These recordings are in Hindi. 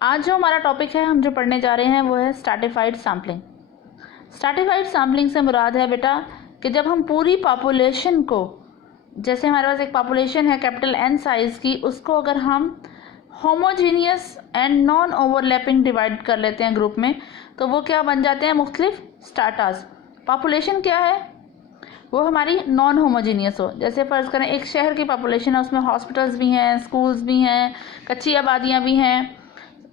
आज जो हमारा टॉपिक है, हम जो पढ़ने जा रहे हैं वो है स्ट्रैटिफाइड सैम्पलिंग। स्ट्रैटिफाइड सैम्पलिंग से मुराद है बेटा कि जब हम पूरी पॉपुलेशन को, जैसे हमारे पास एक पॉपुलेशन है कैपिटल N साइज़ की, उसको अगर हम homogeneous and non overlapping divide कर लेते हैं ग्रुप में, तो वो क्या बन जाते हैं, मुख्तलिफ स्ट्रैटाज। पॉपुलेशन क्या है, वो हमारी नॉन होमोजीनियस हो। जैसे फ़र्ज़ करें एक शहर की पॉपुलेशन है, उसमें हॉस्पिटल्स भी हैं, स्कूल्स भी हैं, कच्ची आबादियाँ भी हैं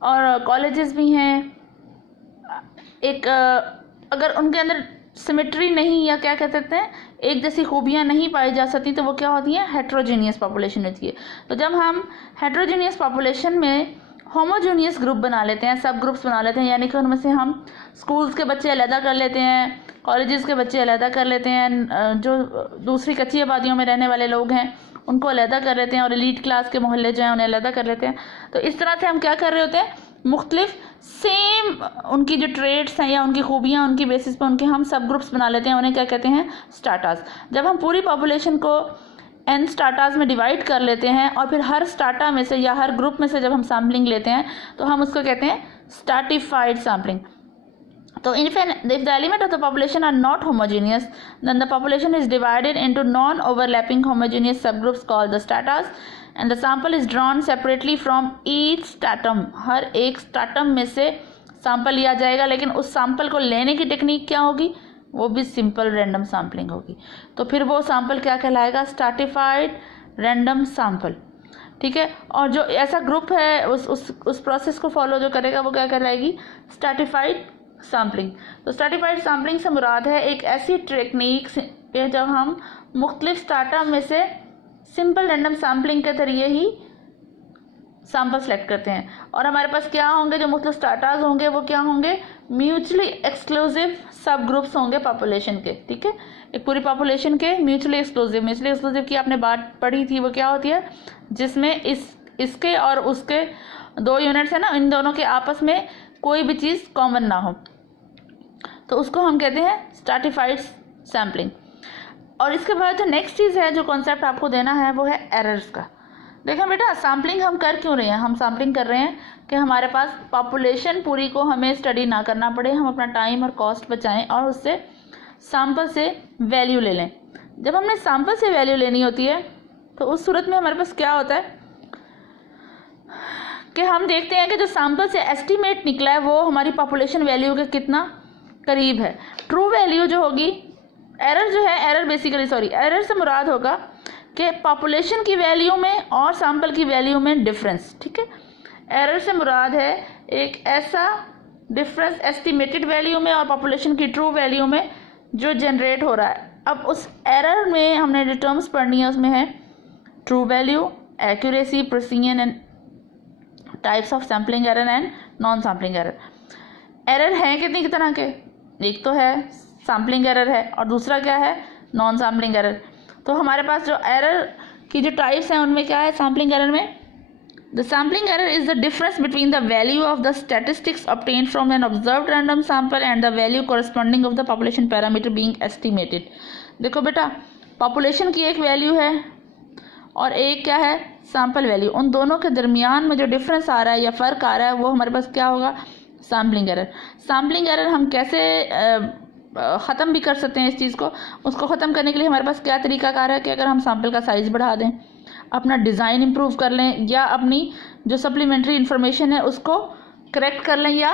और कॉलेजेस भी हैं। एक अगर उनके अंदर सिमेट्री नहीं, या क्या कह सकते हैं, एक जैसी खूबियाँ नहीं पाई जा सकती, तो वो क्या होती हैं, हेट्रोजीनियस पॉपुलेशन होती है। तो जब हम हेट्रोजीनियस पॉपुलेशन में होमोजीनियस ग्रुप बना लेते हैं, सब ग्रुप्स बना लेते हैं, यानी कि उनमें से हम स्कूल्स के बच्चे अलहदा कर लेते हैं, कॉलेजेस के बच्चे अलहदा कर लेते हैं, जो दूसरी कच्ची आबादियों में रहने वाले लोग हैं उनको अलहदा कर लेते हैं, और एलीट क्लास के मोहल्ले जो हैं उन्हें अलहदा कर लेते हैं। तो इस तरह से हम क्या कर रहे होते हैं, मुख्तलिफ सेम उनकी जो ट्रेड्स हैं या उनकी खूबियाँ, उनकी बेसिस पे उनके हम सब ग्रुप्स बना लेते हैं, उन्हें क्या कहते हैं, स्ट्रैटाज। जब हम पूरी पॉपुलेशन को n स्ट्रैटाज में डिवाइड कर लेते हैं और फिर हर स्ट्रैटा में से या हर ग्रुप में से जब हम सैम्पलिंग लेते हैं तो हम उसको कहते हैं stratified sampling. So if the element of the population are not homogeneous, then the population is divided into non-overlapping homogeneous subgroups called the stratas, and the sample is drawn separately from each stratum. हर एक stratum में से सैंपल लिया जाएगा, लेकिन उस सैंपल को लेने की टेक्निक क्या होगी, वो भी सिंपल रैंडम सैम्पलिंग होगी। तो फिर वो सैंपल क्या कहलाएगा, स्ट्रैटिफाइड रैंडम सैंपल। ठीक है, और जो ऐसा ग्रुप है उस प्रोसेस को फॉलो जो करेगा वो क्या कहलाएगी, स्ट्रैटिफाइड सैम्पलिंग। तो स्ट्रैटिफाइड सैम्पलिंग से मुराद है एक ऐसी टेक्निक है जब हम मुख्तलिफ स्ट्रैटा में से सिंपल रैंडम सैम्पलिंग के जरिए ही सैंपल सेलेक्ट करते हैं, और हमारे पास क्या होंगे, जो मुख्तलिफ स्ट्रैटाज होंगे वो क्या होंगे, म्यूचुअली एक्सक्लूसिव सब ग्रुप्स होंगे पॉपुलेशन के। ठीक है, एक पूरी पॉपुलेशन के म्यूचुअली एक्सक्लूसिव की आपने बात पढ़ी थी, वो क्या होती है, जिसमें इसके और उसके दो यूनिट्स है ना, इन दोनों के आपस में कोई भी चीज़ कॉमन ना हो, तो उसको हम कहते हैं स्ट्रैटिफाइड सैम्पलिंग। और इसके बाद जो नेक्स्ट चीज़ है, जो कॉन्सेप्ट आपको देना है, वो है एरर्स का। देखें बेटा, सैम्पलिंग हम कर क्यों रहे हैं, हम सैम्पलिंग कर रहे हैं कि हमारे पास पॉपुलेशन पूरी को हमें स्टडी ना करना पड़े, हम अपना टाइम और कॉस्ट बचाएं और उससे सैम्पल से वैल्यू ले लें। जब हमने सैम्पल से वैल्यू लेनी होती है तो उस सूरत में हमारे पास क्या होता है कि हम देखते हैं कि जो सैंपल से एस्टीमेट निकला है वो हमारी पॉपुलेशन वैल्यू के कितना करीब है। ट्रू वैल्यू जो होगी, एरर जो है, एरर से मुराद होगा कि पॉपुलेशन की वैल्यू में और सैंपल की वैल्यू में डिफरेंस। ठीक है, एरर से मुराद है एक ऐसा डिफरेंस एस्टीमेटेड वैल्यू में और पॉपुलेशन की ट्रू वैल्यू में जो जनरेट हो रहा है। अब उस एरर में हमने जो टर्म्स पढ़नी है उसमें है true value, accuracy, precision and types of sampling error and non sampling error. Error हैं कितनी तरह के, एक तो है सैम्पलिंग एरर है और दूसरा क्या है, नॉन सैम्पलिंग एरर। तो हमारे पास जो एरर की जो टाइप्स हैं उनमें क्या है, सैम्पलिंग एरर में the sampling error is the difference between the value of the statistics obtained from an observed random sample and the value corresponding of the population parameter being estimated. देखो बेटा, पॉपुलेशन की एक वैल्यू है और एक क्या है, सैंपल वैल्यू। उन दोनों के दरमियान में जो डिफरेंस आ रहा है या फ़र्क आ रहा है वो हमारे पास क्या होगा, सैम्पलिंग एरर। सैम्पलिंग एरर हम कैसे ख़त्म भी कर सकते हैं इस चीज़ को, उसको ख़त्म करने के लिए हमारे पास क्या तरीक़ाकार है कि अगर हम सैंपल का साइज़ बढ़ा दें, अपना डिज़ाइन इम्प्रूव कर लें, या अपनी जो सप्लीमेंट्री इन्फॉर्मेशन है उसको करेक्ट कर लें या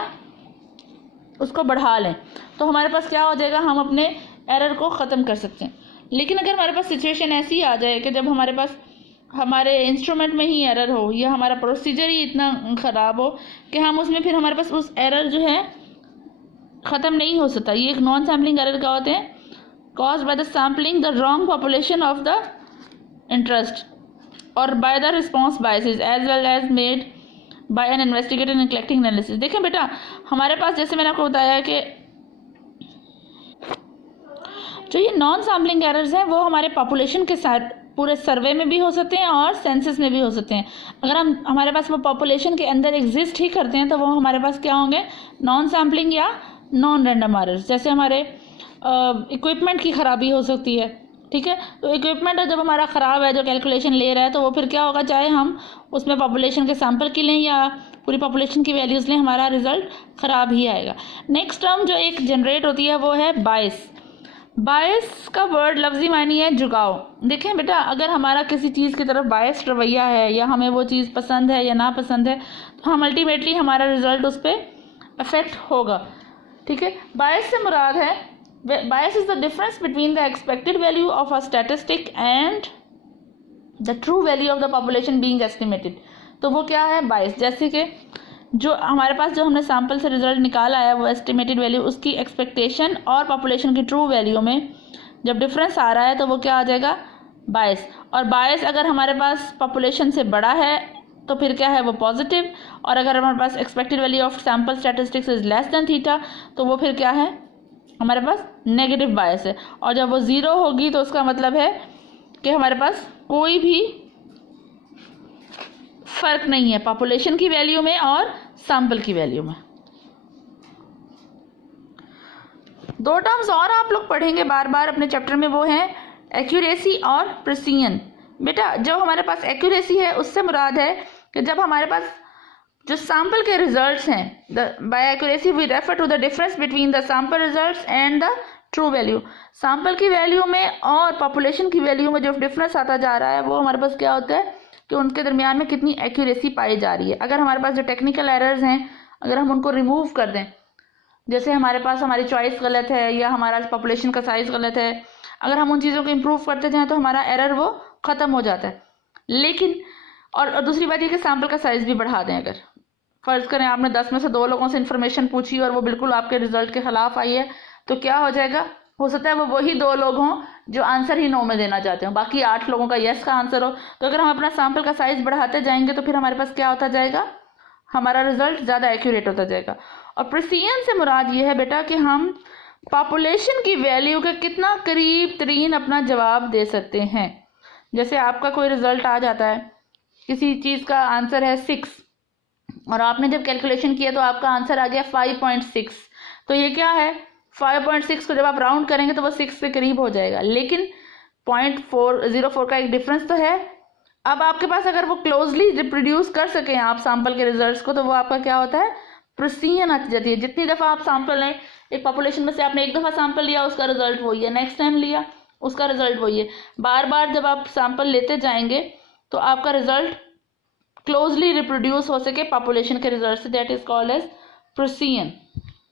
उसको बढ़ा लें, तो हमारे पास क्या हो जाएगा, हम अपने एरर को ख़त्म कर सकते हैं। लेकिन अगर हमारे पास सिचुएशन ऐसी आ जाए कि जब हमारे पास हमारे इंस्ट्रूमेंट में ही एरर हो या हमारा प्रोसीजर ही इतना ख़राब हो कि हम उसमें फिर हमारे पास उस एरर जो है ख़त्म नहीं हो सकता, ये एक नॉन सैम्पलिंग एरर क्या होते हैं, caused by the sampling the wrong population of the interest और by the response biases as well as made by an investigator in collecting analysis. देखें बेटा, हमारे पास जैसे मैंने आपको बताया कि जो ये नॉन सैम्पलिंग एरर्स हैं वो हमारे पॉपुलेशन के साथ पूरे सर्वे में भी हो सकते हैं और सेंसस में भी हो सकते हैं। अगर हमारे पास वो पॉपुलेशन के अंदर एग्जिस्ट ही करते हैं तो वो हमारे पास क्या होंगे, नॉन सैम्पलिंग या नॉन रैंडम एरर्स। जैसे हमारे इक्विपमेंट की ख़राबी हो सकती है, ठीक है। तो इक्विपमेंट जब हमारा ख़राब है, जो कैलकुलेशन ले रहा है, तो वो फिर क्या होगा, चाहे हम उसमें पॉपुलेशन के सैंपल की लें या पूरी पॉपुलेशन की वैल्यूज़ लें, हमारा रिजल्ट ख़राब ही आएगा। नेक्स्ट टर्म जो एक जनरेट होती है वो है बायस। बायस का वर्ड लफ्ज़ी मानी है झुकाव। देखें बेटा, अगर हमारा किसी चीज़ की तरफ बायस रवैया है या हमें वो चीज़ पसंद है या ना पसंद है, तो हम अल्टीमेटली हमारा रिजल्ट उस पर अफेक्ट होगा। ठीक है। बायस से मुराद है, बायस is the difference between the expected value of a statistic and the true value of the population being estimated. तो वो क्या है बायस, जैसे कि जो हमारे पास जो हमने सैंपल से रिजल्ट निकाला है वो एस्टिमेटेड वैल्यू, उसकी एक्सपेक्टेशन और पॉपुलेशन की ट्रू वैल्यू में जब डिफरेंस आ रहा है तो वो क्या आ जाएगा, बायस। और बायस अगर हमारे पास पॉपुलेशन से बड़ा है तो फिर क्या है, वो पॉजिटिव। और अगर हमारे पास expected value of sample statistics is less than theta, तो वो फिर क्या है, हमारे पास नेगेटिव बायस है। और जब वो ज़ीरो होगी तो उसका मतलब है कि हमारे पास कोई भी फ़र्क नहीं है पॉपुलेशन की वैल्यू में और सैंपल की वैल्यू में। दो टर्म्स और आप लोग पढ़ेंगे बार बार अपने चैप्टर में, वो हैं एक्यूरेसी और प्रिसीजन। बेटा, जो हमारे पास एक्यूरेसी है उससे मुराद है कि जब हमारे पास जो सैंपल के रिजल्ट्स हैं, by accuracy we refer to the difference between the sample results and the true value. सैंपल की वैल्यू में और पॉपुलेशन की वैल्यू में जो डिफरेंस आता जा रहा है वो हमारे पास क्या होता है कि उनके दरमियान में कितनी एक्यूरेसी पाई जा रही है। अगर हमारे पास जो टेक्निकल एरर्स हैं, अगर हम उनको रिमूव कर दें, जैसे हमारे पास हमारी चॉइस गलत है या हमारा पॉपुलेशन का साइज़ गलत है, अगर हम उन चीज़ों को इम्प्रूव करते जाएँ तो हमारा एरर वो ख़त्म हो जाता है। लेकिन और दूसरी बात ये कि सैंपल का साइज़ भी बढ़ा दें। अगर फ़र्ज़ करें आपने 10 में से 2 लोगों से इन्फॉर्मेशन पूछी और वो बिल्कुल आपके रिजल्ट के ख़िलाफ़ आई है, तो क्या हो जाएगा, हो सकता है वो वही 2 लोग हों जो आंसर ही नो में देना चाहते हो, बाकी 8 लोगों का येस का आंसर हो। तो अगर हम अपना सैंपल का साइज़ बढ़ाते जाएंगे तो फिर हमारे पास क्या होता जाएगा, हमारा रिजल्ट ज़्यादा एक्यूरेट होता जाएगा। और प्रिसीजन से मुराद ये है बेटा कि हम पॉपुलेशन की वैल्यू के कितना करीब तरीन अपना जवाब दे सकते हैं। जैसे आपका कोई रिजल्ट आ जाता है, किसी चीज़ का आंसर है 6 और आपने जब कैलकुलेशन किया तो आपका आंसर आ गया 5.6। तो ये क्या है, 5.6 को जब आप राउंड करेंगे तो वो 6 के करीब हो जाएगा, लेकिन 0.404 का एक डिफरेंस तो है। अब आपके पास अगर वो क्लोजली रिप्रोड्यूस कर सकें आप सैंपल के रिजल्ट्स को, तो वो आपका क्या होता है, प्रिसीजन आती जाती है। जितनी दफ़ा आप सैंपल लें, एक पॉपुलेशन में से आपने एक दफ़ा सैंपल लिया उसका रिजल्ट वही है, नेक्स्ट टाइम लिया उसका रिजल्ट वही है, बार बार जब आप सैंपल लेते जाएंगे तो आपका रिजल्ट क्लोजली रिप्रोड्यूस हो सके पॉपुलेशन के रिजल्ट से, that is called as precision.